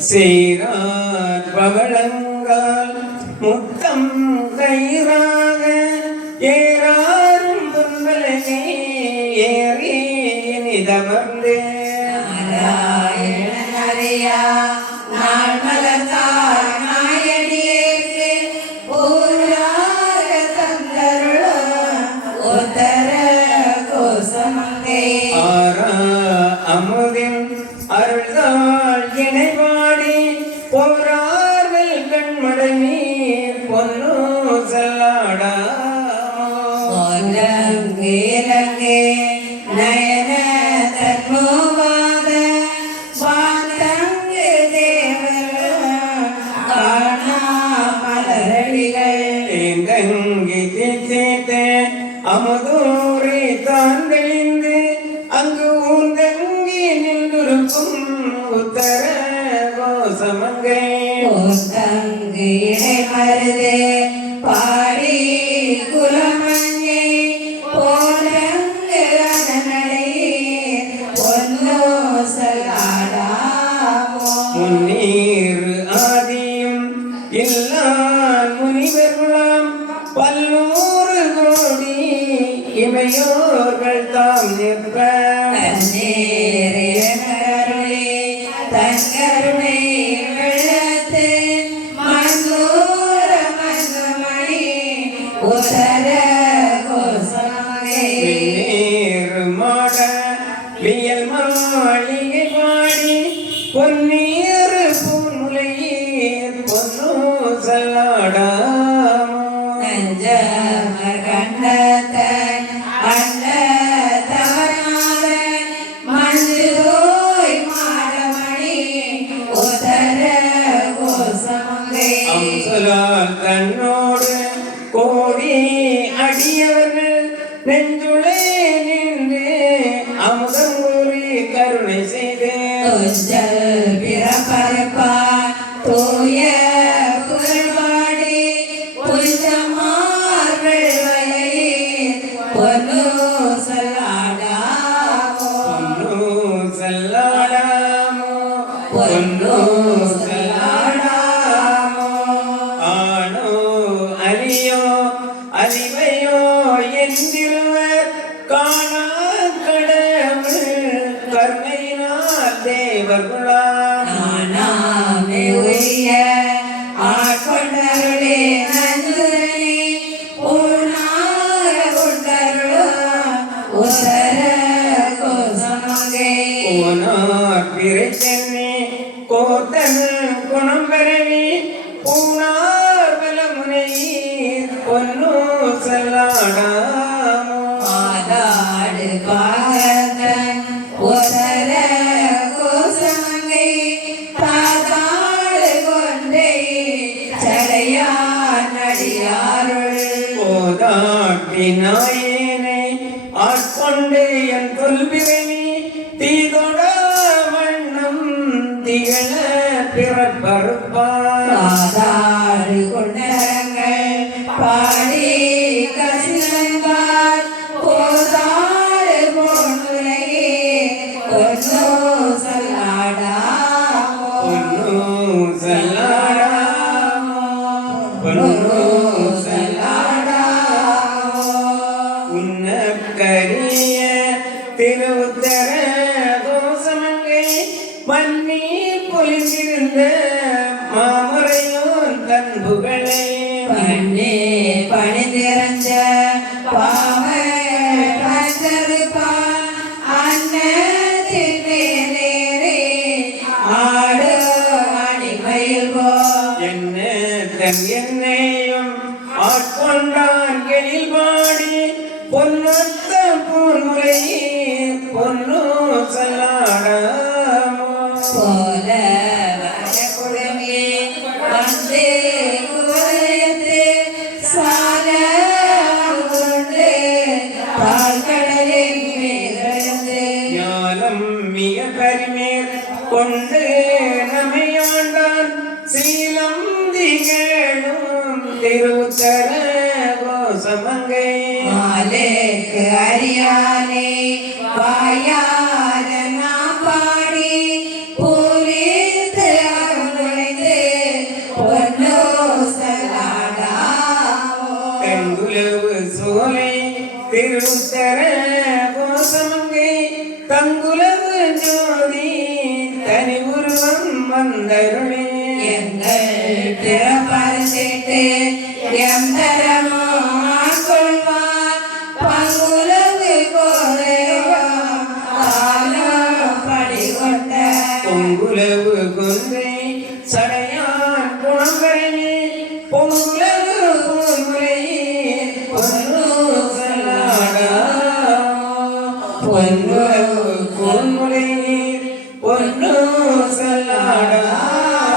செய்தார் பவளங்கால் முத்தம் கயிறாக. ஏறாரும் துன்பலகை ஏறி நிதமர்ந்தேன் அமுதூரி தான் தெளிந்து அங்கு ஊர்தங்கி நின்றிருக்கும் உத்தர கோசமங்கை இடை மருது பாடி குலமங்கை. போலங்கு அதனடை பொன்னோ சலாடாமோ முன்னீர் തന്നയോർകൾ താം നിപ്പേറിയണരുളി തങ്കരുണി വെള്ളത്തെ മന്ദൂര മന്ദമണി ഉദര കോസമേറുമോട വിയൽ മാളികെ പാടി പൊന്നീർ പൂമുലയിൽ പൊന്നു സലാടാമോ? അഞ്ച മർഗ நின்று அமுதம் கூறி கருணை செய்து தேவர்களாம் நானாமே உரிய ஆட்கொண்டருளே நஞ்சுதனே பூர்ணாக கொண்டருளும் know மன்னி பொலிந்திருந்த மாமரையோன் தன் புகழை பண்ணே பணிந்திருந்த பாவ பந்தருப்பா அன்னத்தின் மேலேறி ஆடு அடிமையில் போ. என்ன தன் என்னையும் ஆட்கொண்ட ஞானம் மிக பரிமேல் கொண்டு நமையாண்டான் சீலம் திகழும் திருத்தர கோசமங்கை மாலேக்கு அறியானே வாயார വന്നരുളി എന്തരമാ?